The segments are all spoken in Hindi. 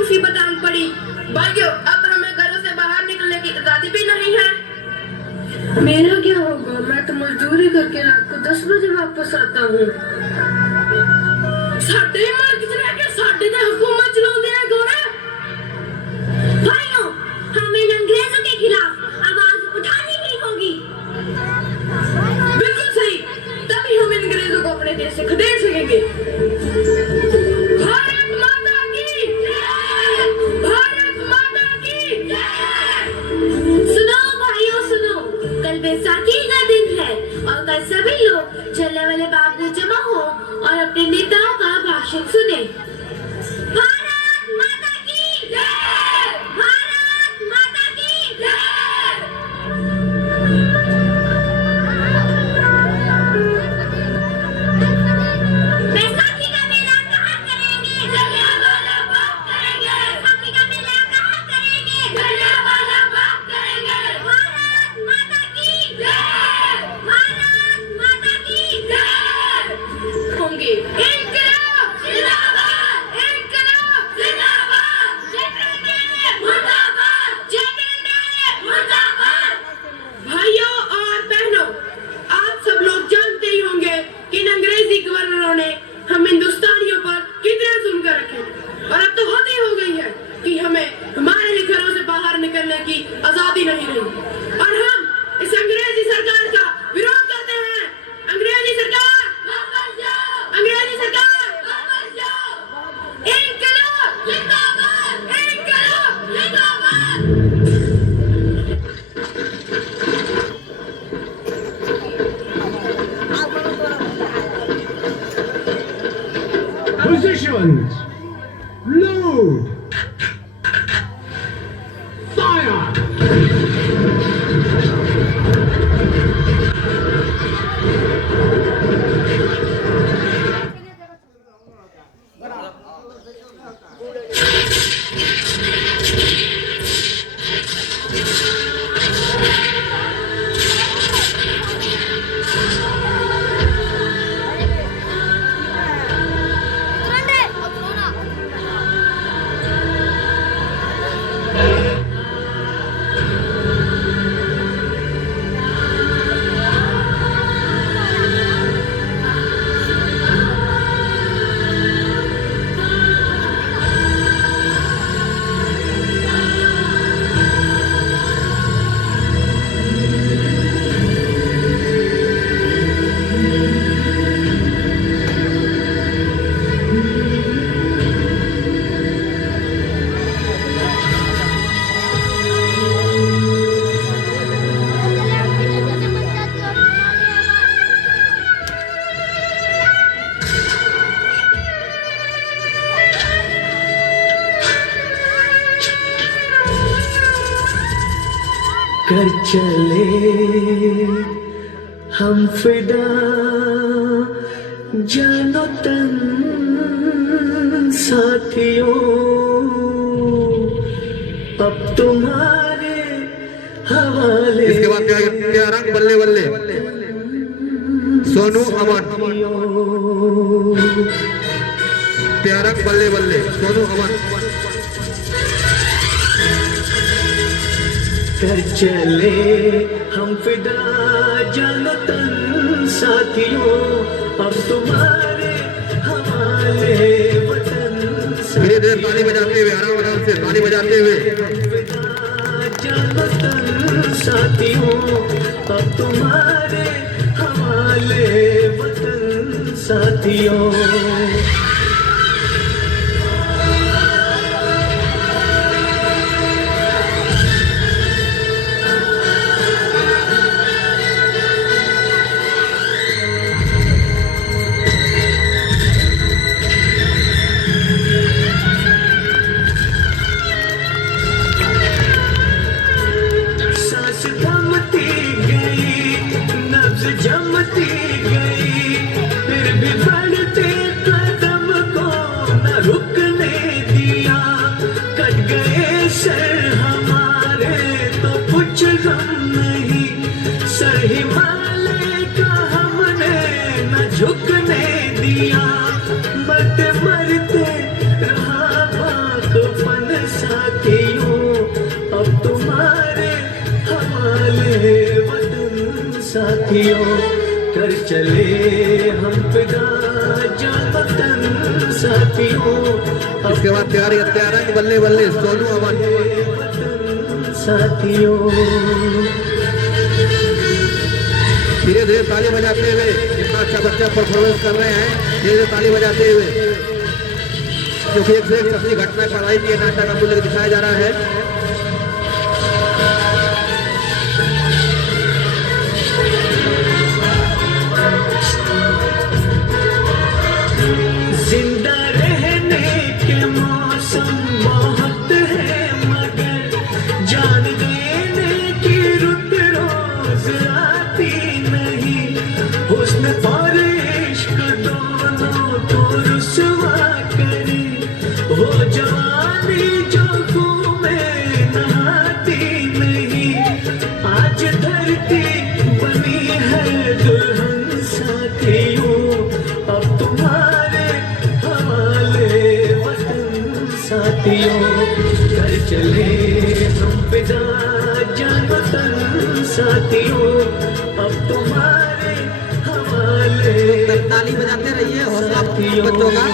मुसीबत आन पड़ी। भाइयों, अब हमें घरों से बाहर निकलने की आजादी भी नहीं है। मेरा क्या होगा? मैं तो मजदूरी करके रात को 10 बजे वापस आता हूँ। साडे मुल्क च रह के साडे ते हुकूमत चलाउंदे हैं गोरे। भाइयों, हमें इन अंग्रेजों के खिलाफ आवाज उठानी ही होगी। बिल्कुल सही, तभी हम इन अंग्रेजों को अपने देश से खदेड़ सकेंगे। भारत माता की जय! भारत माता की जय! सुनो भाइयों सुनो, कल बैसाखी का दिन है और कल सभी लोग जलियांवाला बाग में जमा हो और अपने नेताओं का भाषण सुने। भारत माता की जय! भारत माता की जय! बैसाखी का मेला कहाँ करेंगे? जलियांवाला बाग करेंगे। बैसाखी का मेला कहाँ करेंगे? जलियांवाला बाग करेंगे। भारत माता की जय! भारत माता की जय! होंगे। इनकलाब जिंदाबाद! इनकलाब जिंदाबाद! जय मुर्दाबाद! जय मुर्दाबाद! भाइयों और बहनों, आप सब लोग जानते ही होंगे कि इन अंग्रेजी गवर्नरों ने हम हिंदुस्तानियों पर कितना जुल्म कर रखे हैं। और अब तो हद ही हो गई है कि हमें हमारे ही घरों से बाहर निकलने की आजादी नहीं रही। और हम इस अंग्रेजी सरकार का विरोध करते हैं। अंग्रेजी सरकार वापस जाओ! अंग्रेजी सरकार वापस जाओ! इनकलाब जिंदाबाद! इनकलाब जिंदाबाद! Positions! Load! Fire! कर चले हम फिदा जानो तन साथियों, अब तुम्हारे हवाले। इसके बाद क्या रंग बल्ले बल्ले सोनू अमन। त्यारंग बल्ले बल्ले सोनू अमन। कर चले हम फिदा जानो तन साथियों, अब तुम्हारे हवाले वतन। धीरे धीरे ताली बजाते हुए, आराम आराम से ताली बजाते हुए। जानो तन साथियों, अब तुम्हारे हवाले वतन साथियों। सांस थमती गई, नब्ज जमती गई, फिर भी बढ़ते कदम तुम्हारे हवाले वतन साथियों, कर चले हम फिदा जान वतन साथियों। इसके बाद त्यारंग बल्ले बल्ले सोनू अमन। वतन साथियों, धीरे धीरे ताली बजाते हुए इतना अच्छा बच्चा परफॉर्मेंस कर रहे हैं, धीरे धीरे ताली बजाते हुए, क्योंकि एक से एक सच्ची घटना पढ़ाई की नाटक आपको लेकर दिखाया जा रहा है। जिंदा रहने के मौसम बहुत है, मगर जान देने की रुत रोज आती नहीं। हुस्न और इश्क दोनों को रुसवा करे, वो जवानी जो खून में नहाती नहीं। आज धरती बनी है दुल्हन साथियों, अब तुम्हारे हवाले वतन साथियों। कर चले हम फिदा जान वतन साथियों, अब तुम्हारे हवाले ताली बजाते रहिए, हौसला बच्चों का।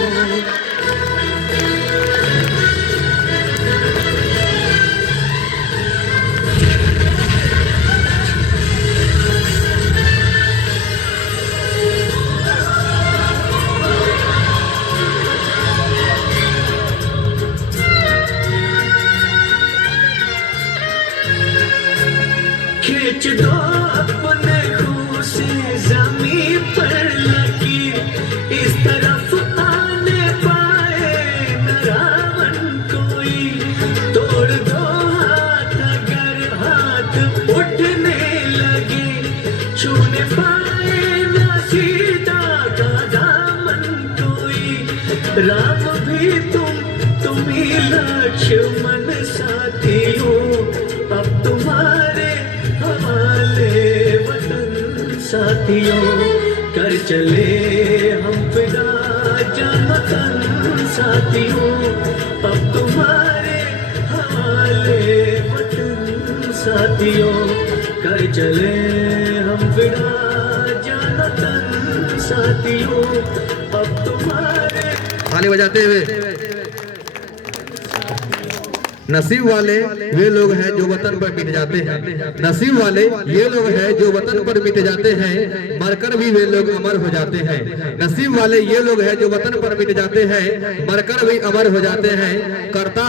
खींच दो अपने खून से ज़मीं पर लकीर, इस तरफ आने पाए न रावण कोई। तोड़ दो हाथ अगर हाथ उठने लगे, छूने पाए न सीता का दामन कोई। राम भी तुम ही लक्ष्मण साथियों, अब तुम्हारे हवाले वतन साथियों। कर चले हम फिदा जान वतन साथियों, अब तुम्हारे हवाले वतन साथियों। कर चले हम फिदा जान वतन साथियों, अब तुम्हारे। ताली बजाते हुए। नसीब वाले वे लोग हैं जो वतन पर मिट जाते हैं, नसीब वाले ये लोग हैं जो वतन पर मिट जाते हैं, मरकर भी वे लोग अमर हो जाते हैं। नसीब वाले ये लोग हैं जो वतन पर मिट जाते हैं, मरकर भी अमर हो जाते हैं। करता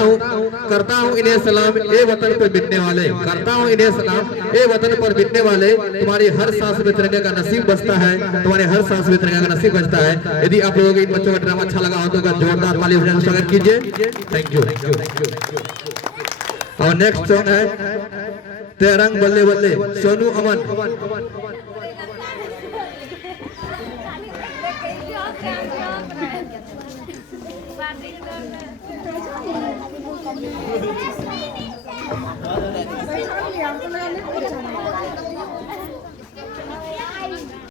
हूँ इन्हें सलाम ए वतन पर मिटने वाले, करता हूँ इन्हें सलाम ए वतन पर मिटने वाले। तुम्हारी हर सांस में तिरंगे का नसीब बसता है, तुम्हारे हर सांस में तिरंगे का नसीब बचता है। यदि आप लोगों को इन बच्चों का ड्रामा अच्छा लगा हो तो जोरदार ताली बजाकर स्वागत कीजिए। Thank you. और नेक्स्ट सॉन्ग है त्यारंग बल्ले बल्ले सोनू अमन। हमको